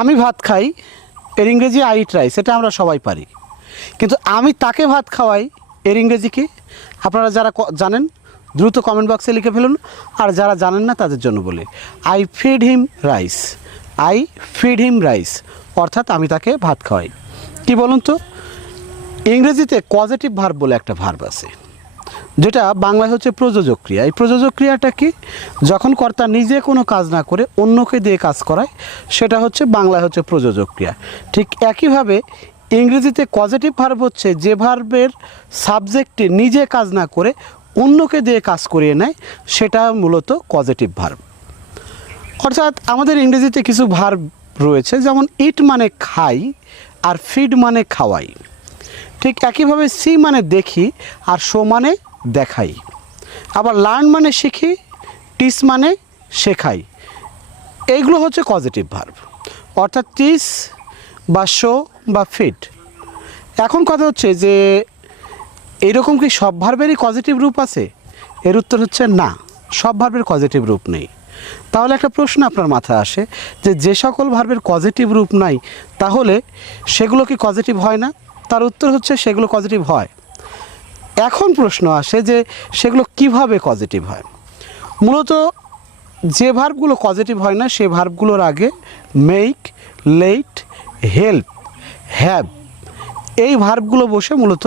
আমি ভাত খাই এর ইংরেজি আই ইট রাইস, এটা আমরা সবাই পারি। কিন্তু আমি তাকে ভাত খাওয়াই এর ইংরেজি কি? আপনারা যারা জানেন দ্রুত কমেন্ট বক্সে লিখে ফেলুন, আর যারা জানেন না তাদের জন্য বলি, I feed him rice. I feed him rice অর্থাৎ আমি তাকে ভাত খাওয়াই। কি বলুন তো, ইংরেজিতে পজিটিভ ভার্ব বলে একটা ভার্ব আছে, যেটা বাংলায় হচ্ছে প্রযোজক ক্রিয়া। এই প্রযোজক ক্রিয়াটা কি? যখন কর্তা নিজে কোনো কাজ না করে অন্যকে দিয়ে কাজ করায়, সেটা হচ্ছে বাংলায় হচ্ছে প্রযোজক ক্রিয়া। ঠিক একইভাবে ইংরেজিতে পজিটিভ ভার্ব হচ্ছে যে ভার্বের সাবজেক্টে নিজে কাজ না করে অন্যকে দিয়ে কাজ করিয়ে নেয়, সেটা মূলত পজিটিভ ভার্ব। অর্থাৎ আমাদের ইংরেজিতে কিছু ভার্ব রয়েছে, যেমন ইট মানে খাই আর ফিড মানে খাওয়াই। ঠিক একইভাবে সি মানে দেখি আর শো মানে দেখাই। আবার লার্ন মানে শিখি, টিচ মানে শেখাই। এইগুলো হচ্ছে পজিটিভ ভার্ব, অর্থাৎ টিচ বা শো বা ফিড। এখন কথা হচ্ছে যে এরকম কি সব ভার্বেরই পজিটিভ রূপ আছে? এর উত্তর হচ্ছে না, সব ভার্বের পজিটিভ রূপ নেই। তাহলে একটা প্রশ্ন আপনার মাথায় আসে যে সকল ভার্বের পজিটিভ রূপ নাই, তাহলে সেগুলো কি পজিটিভ হয় না? তার উত্তর হচ্ছে সেগুলো পজিটিভ হয়। এখন প্রশ্ন আসে যে সেগুলো কিভাবে পজিটিভ হয়। মূলত যে ভার্বগুলো পজিটিভ হয় না, সেই ভার্বগুলোর আগে মেক, লেট, হেল্প, হ্যাভ এই ভার্বগুলো বসে মূলত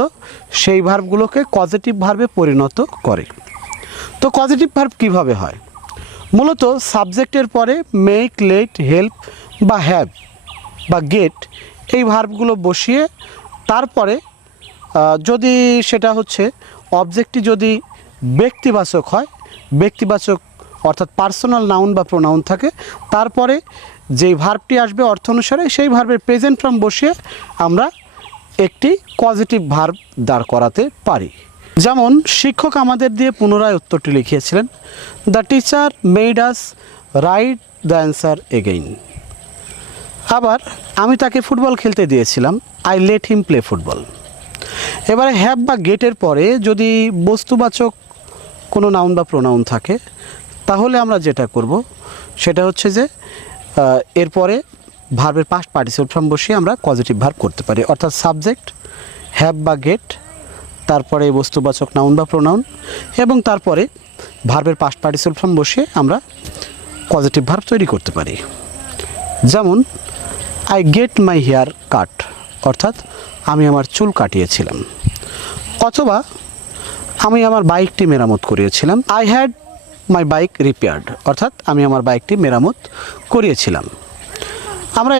সেই ভার্বগুলোকে পজিটিভ ভার্বে পরিণত করে। তো পজিটিভ ভার্ব কিভাবে হয়? মূলত সাবজেক্টের পরে মেক, লেট, হেল্প বা হ্যাভ বা গেট এই ভার্বগুলো বসিয়ে তারপরে যদি সেটা হচ্ছে অবজেক্টটি যদি ব্যক্তিবাচক হয়, ব্যক্তিবাচক অর্থাৎ পার্সোনাল নাউন বা প্রোনাউন থাকে, তারপরে যেই ভার্বটি আসবে অর্থ অনুসারে সেই ভার্বের প্রেজেন্ট ফর্ম বসিয়ে আমরা একটি পজিটিভ ভার্ব দাঁড় করাতে পারি। যেমন শিক্ষক আমাদের দিয়ে পুনরায় উত্তরটি লিখিয়েছিলেন, the teacher made us write the answer again. আবার আমি তাকে ফুটবল খেলতে দিয়েছিলাম, I let him play football. এবারে হ্যাভ বা গেটের পরে যদি বস্তুবাচক কোনো নাউন বা প্রোনাউন থাকে, তাহলে আমরা যেটা করব সেটা হচ্ছে যে এরপরে ভার্বের পাস্ট পার্টিসিপল ফর্ম বসিয়ে আমরা পজিটিভ ভার্ব করতে পারি। অর্থাৎ সাবজেক্ট, হ্যাভ বা গেট, তারপরে বস্তুবাচক নাউন বা প্রোনাউন, এবং তারপরে ভার্বের পাস্ট পার্টিসিপল ফর্ম বসিয়ে আমরা পজিটিভ ভার্ব তৈরি করতে পারি। যেমন I get my hair cut, অর্থাৎ আমি আমার চুল কাটিয়েছিলাম। অথবা আমি আমার বাইকটি মেরামত করিয়েছিলাম, I had my bike repaired, অর্থাৎ আমি আমার বাইকটি মেরামত করিয়েছিলাম।